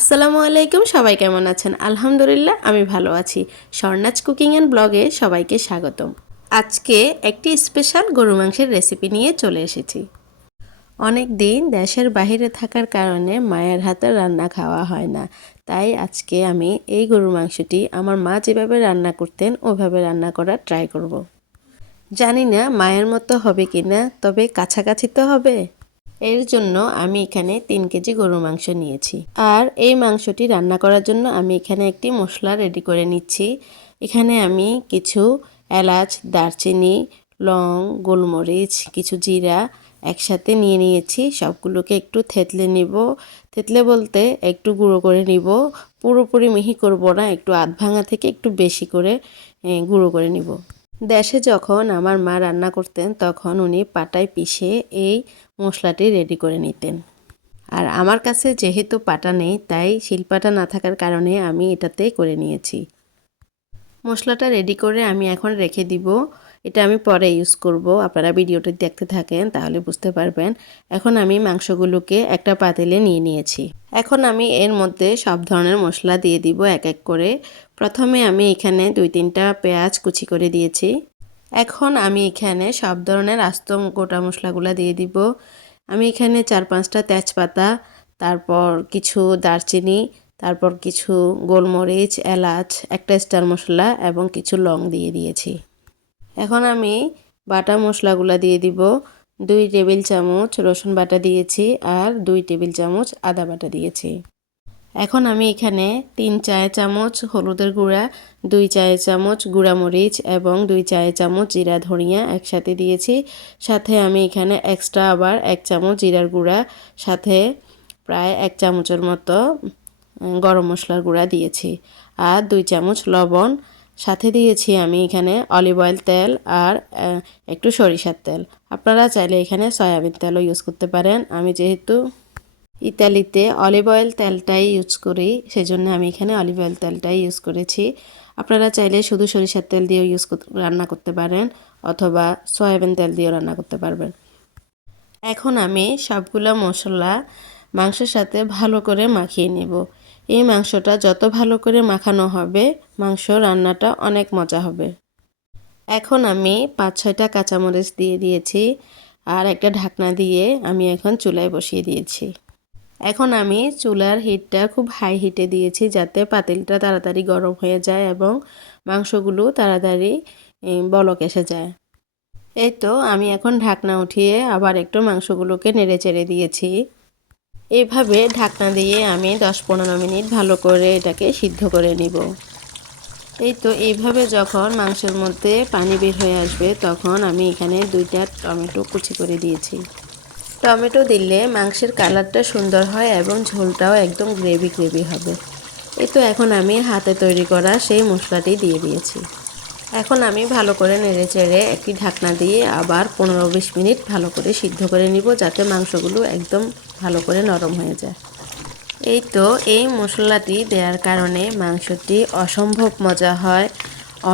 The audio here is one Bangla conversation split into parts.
আসসালামু আলাইকুম, সবাই কেমন আছেন? আলহামদুলিল্লাহ আমি ভালো আছি। স্বর্ণাজ কুকিং অ্যান্ড ব্লগে সবাইকে স্বাগতম। আজকে একটি স্পেশাল গরু মাংসের রেসিপি নিয়ে চলে এসেছি। অনেক দিন দেশের বাইরে থাকার কারণে মায়ের হাতে রান্না খাওয়া হয় না, তাই আজকে আমি এই গরুর মাংসটি আমার মা যেভাবে রান্না করতেন ওভাবে রান্না করার ট্রাই করব। জানি না মায়ের মতো হবে কিনা, তবে কাছাকাছি তো হবে। এর জন্য আমি এখানে 3 কেজি গরুর মাংস নিয়েছি। আর এই মাংসটি রান্না করার জন্য আমি এখানে একটি মশলা রেডি করে নিচ্ছি। এখানে আমি কিছু এলাচ, দারচিনি, লং, গোলমরিচ, কিছু জিরা একসাথে নিয়ে নিয়েছি। সবগুলোকে একটু থেতলে নিব। থেতলে বলতে একটু গুঁড়ো করে নিব। পুরোপুরি মিহি করব না, একটু আধ ভাঙা থেকে একটু বেশি করে গুঁড়ো করে নিব। দেশে যখন আমার মা রান্না করতেন তখন উনি পাটায় পিষে এই মশলাটি রেডি করে নিতেন। আর আমার কাছে যেহেতু পাটা নেই, তাই শিলপাটা না থাকার কারণে আমি এটাতে করে নিয়েছি। মশলাটা রেডি করে আমি এখন রেখে দিব। এটা আমি পরে ইউজ করব। আপনারা ভিডিওটি দেখতে থাকেন তাহলে বুঝতে পারবেন। এখন আমি মাংসগুলোকে একটা পাতিলে নিয়ে নিয়েছি। এখন আমি এর মধ্যে সব ধরনের মশলা দিয়ে দিব এক এক করে। প্রথমে আমি এখানে 2-3টা পেঁয়াজ কুচি করে দিয়েছি। এখন আমি এখানে সব ধরনের আস্ত গোটা মশলাগুলো দিয়ে দিব। আমি এখানে 4-5টা তেজপাতা, তারপর কিছু দারচিনি, তারপর কিছু গোলমরিচ, এলাচ, একটা স্টার মশলা এবং কিছু লং দিয়ে দিয়েছি। এখন আমি বাটা মশলাগুলো দিয়ে দিব। 2 টেবিল চামচ রসুন বাটা দিয়েছি আর 2 টেবিল চামচ আদা বাটা দিয়েছি। এখন আমি এখানে 3 চায়ের চামচ হলুদের গুঁড়া, 2 চায়ের চামচ গুঁড়া মরিচ এবং 2 চায়ের চামচ জিরা ধনিয়া একসাথে দিয়েছি। সাথে আমি এখানে এক্সট্রা আবার 1 চামচ জিরার গুঁড়া, সাথে প্রায় 1 চামচের মতো গরম মশলার গুঁড়া দিয়েছি আর 2 চামচ লবণ। সাথে দিয়েছি আমি এখানে অলিভ অয়েল তেল আর একটু সরিষার তেল। আপনারা চাইলে এখানে সয়াবিন তেলও ইউজ করতে পারেন। আমি যেহেতু ইতালিতে অলিভ অয়েল তেলটাই ইউজ করি, সেজন্য আমি এখানে অলিভ অয়েল তেলটাই ইউজ করেছি। আপনারা চাইলে শুধু সরিষার তেল দিয়েও রান্না করতে পারেন, অথবা সয়াবিন তেল দিয়েও রান্না করতে পারবেন। এখন আমি সবগুলো মশলা মাংসের সাথে ভালো করে মাখিয়ে নেব। এই মাংসটা যত ভালো করে মাখানো হবে, মাংস রান্নাটা অনেক মজা হবে। এখন আমি 5-6টা কাঁচামরিচ দিয়ে দিয়েছি আর একটা ঢাকনা দিয়ে আমি এখন চুলায় বসিয়ে দিয়েছি। এখন আমি চুলার হিটটা খুব হাই হিটে দিয়েছি, যাতে পাতিলটা তাড়াতাড়ি গরম হয়ে যায় এবং মাংসগুলো তাড়াতাড়ি বলক এসে যায়। এই তো আমি এখন ঢাকনা উঠিয়ে আবার একটু মাংসগুলোকে নেড়ে চেড়ে দিয়েছি। এইভাবে ঢাকনা দিয়ে আমি 10-15 মিনিট ভালো করে এটাকে সিদ্ধ করে নিব। এই তো এইভাবে যখন মাংসের মধ্যে পানি বের হয়ে আসবে তখন আমি এখানে 2টা টমেটো কুচি করে দিয়েছি। টমেটো দিলে মাংসের কালারটা সুন্দর হয় এবং ঝোলটাও একদম গ্রেভি গ্রেভি হবে। এই তো এখন আমি হাতে তৈরি করা সেই মশলাটি দিয়ে দিয়েছি। এখন আমি ভালো করে নেড়ে চেড়ে একটি ঢাকনা দিয়ে আবার 15-20 মিনিট ভালো করে সিদ্ধ করে নিব, যাতে মাংসগুলো একদম ভালো করে নরম হয়ে যায়। এই তো এই মশলাটি দেওয়ার কারণে মাংসটি অসম্ভব মজা হয়,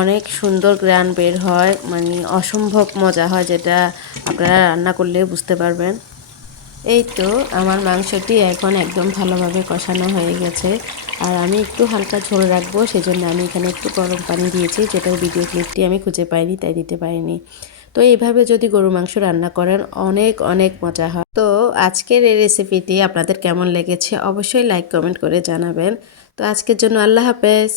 অনেক সুন্দর গ্রান বের হয়, মানে অসম্ভব মজা হয়, যেটা আপনারা রান্না করলে বুঝতে পারবেন। এই তো আমার মাংসটি এখন একদম ভালোভাবে কষানো হয়ে গেছে। আর আমি একটু হালকা ঝোল রাখবো, সেজন্য আমি এখানে একটু গরম পানি দিয়েছি, যেটার ভিডিও ক্লিপটি আমি খুঁজে পাইনি তাই দিতে পারিনি। তো এইভাবে যদি গরু মাংস রান্না করেন অনেক অনেক মজা হয়। তো আজকের এই রেসিপিটি আপনাদের কেমন লেগেছে অবশ্যই লাইক কমেন্ট করে জানাবেন। তো আজকের জন্য আল্লাহ হাফেজ।